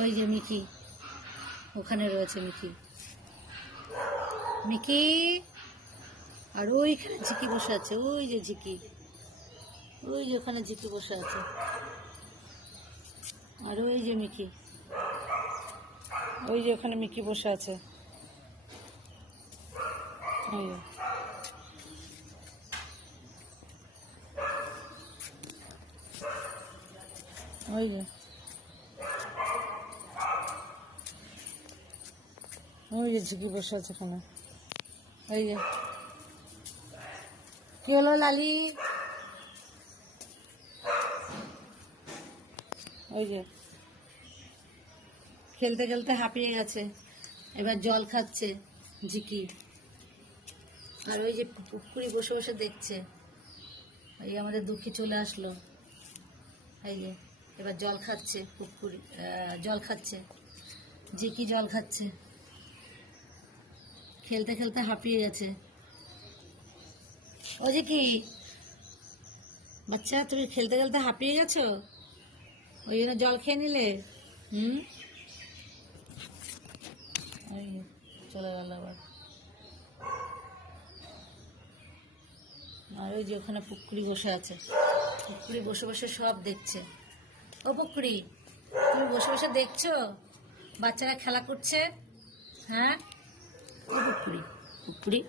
ওই যে মিকি, ওখানে রয়েছে মিকি। মিকি আর ওইখানে ঝিকি বসে আছে, ওই যে ঝিকি, ওই যে ওখানে ঝিকি বসে আছে। আর ওই যে মিকি, ওই যে ওখানে মিকি বসে আছে। ওই যে ওই যে ওই যে ঝিকি বসে আছে ওখানে। ওই যে কি হলো লালি? ওই যে খেলতে খেলতে হাঁপিয়ে গেছে, এবার জল খাচ্ছে ঝিকি। আর ওই যে পুকুরি বসে বসে দেখছে। এই আমাদের দুঃখী চলে আসলো। এই যে এবার জল খাচ্ছে পুকুরি, জল খাচ্ছে ঝিকি, জল খাচ্ছে। খেলতে খেলতে হাঁপিয়ে গেছে। ও যে কি বাচ্চা, তুমি খেলতে খেলতে হাঁপিয়ে গেছো, ওই জন্য জল খেয়ে নিলে? হুম, ওই চলে গেল আবার। আর ওই যে ওখানে পুকুরি বসে আছে, পুকুরি বসে বসে সব দেখছে। ও পুকুরি, তুমি বসে বসে দেখছো বাচ্চারা খেলা করছে? হ্যাঁ ও পুকুরি, পুকুরি